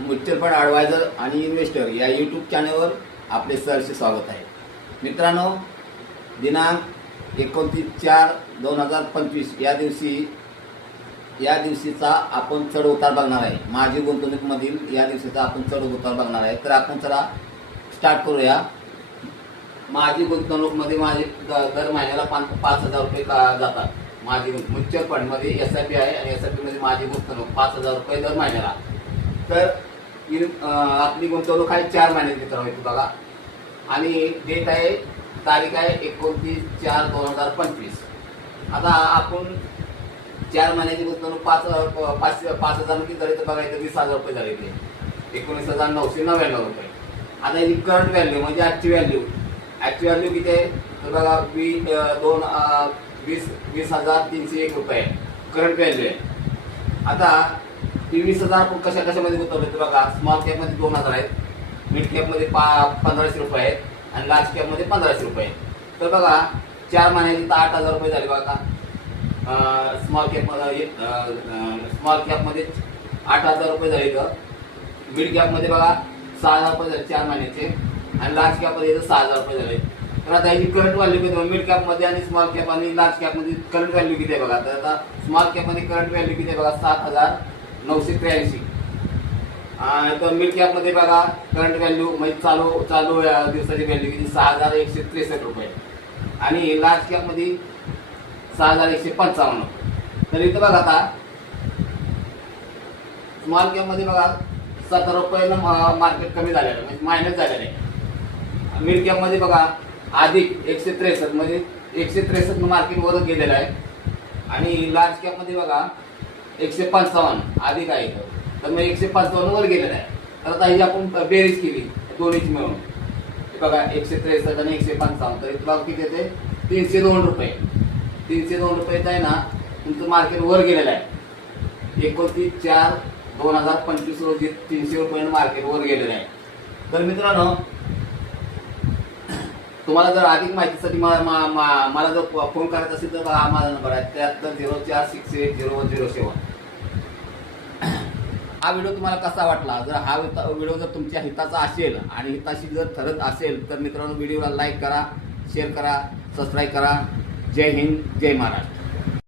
Mutual fund adviser आणि investor या YouTube चॅनलवर आपले सहर्ष स्वागत आहे. मित्रांनो, दिनांक 29/4/2025 या दिवशीचा आपण चढ उतार बघणार आहे. माझी गुंतवणूकमधील या दिवशीचा आपण चढ उतार बघणार आहे. तर आपण चला स्टार्ट करूया. माझी गुंतवणूकमध्ये माझे दर महिन्याला 5,000 रुपये जातात. माझी म्युच्युअल फंडमध्ये SIP आहे आणि SIP मध्ये माझी गुंतवणूक 5,000 रुपये दर महिन्याला. तर आपली गुंतवणूक आहे 4 महिन्याची मित्रांनो बघा. आणि डेट आहे, तारीख आहे 29/4/2025. आता आपण 4 महिन्याची गुंतवणूक 5,000 किती झाली तर बघा इथे 20,000 रुपये झाले. ते 19,999 रुपये. आता ही करंट व्हॅल्यू म्हणजे आजची व्हॅल्यू किती आहे तर बघा 20,301 रुपये करंट व्हॅल्यू आहे. आता 20,000 आपण कशामध्ये गुंतवले तर बघा, स्मॉल कॅपमध्ये 2,000 आहेत, मिड कॅपमध्ये 1,500 रुपये आहेत आणि लार्ज कॅपमध्ये 1,500 रुपये आहेत. तर बघा 4 महिन्याची तर 8,000 रुपये झाले बघा. स्मॉल कॅपमध्ये 8,000 रुपये झाले. तर मिड कॅपमध्ये बघा 6,000 रुपये झाले 4 महिन्याचे आणि लार्ज कॅपमध्ये 6,000 रुपये झाले. तर आता ही करंट व्हॅल्यू किती मिड कॅपमध्ये आणि स्मॉल कॅप आणि लार्ज कॅपमध्ये करंट व्हॅल्यू किती आहे बघा. तर आता स्मॉल कॅपमध्ये करंट व्हॅल्यू किती आहे बघा 7,983. तर मिड कॅपमध्ये बघा करंट व्हॅल्यू म्हणजे चालू दिवसाची व्हॅल्यू किती 6,163 रुपये आणि लार्ज कॅपमध्ये 6,155. तर इथं बघा आता स्मॉल कॅपमध्ये बघा 17 रुपयानं मार्केट कमी झालेलं म्हणजे मायनस झालेलं आहे. मिड कॅपमध्ये बघा अधिक 163 म्हणजे 163 मार्केट वरच गेलेलं आहे आणि लार्ज कॅपमध्ये बघा 155 अधिक आहे. तर मग 155 वर गेलेलं आहे. तर आता ही आपण बेरीज केली दोन्हीची मिळून बघा 163 आणि 155. तर इथं बघा किती येते 302 रुपये. 302 रुपये आहे ना तुमचं मार्केट वर गेलेलं आहे. 29/4/2025 रोजी 300 रुपयानं मार्केट वर गेलेलं आहे. तर मित्रांनो, तुम्हाला जर अधिक माहितीसाठी मला जर फोन करायचा असेल तर हा माझा नंबर आहे 7304680107. हा व्हिडिओ तुम्हाला कसा वाटला? जर हा व्हिडिओ जर तुमच्या हिताचा असेल आणि हिताशी जर ठरत असेल तर मित्रांनो व्हिडिओला लाईक करा, शेअर करा, सबस्क्राईब करा. जय हिंद, जय महाराष्ट्र.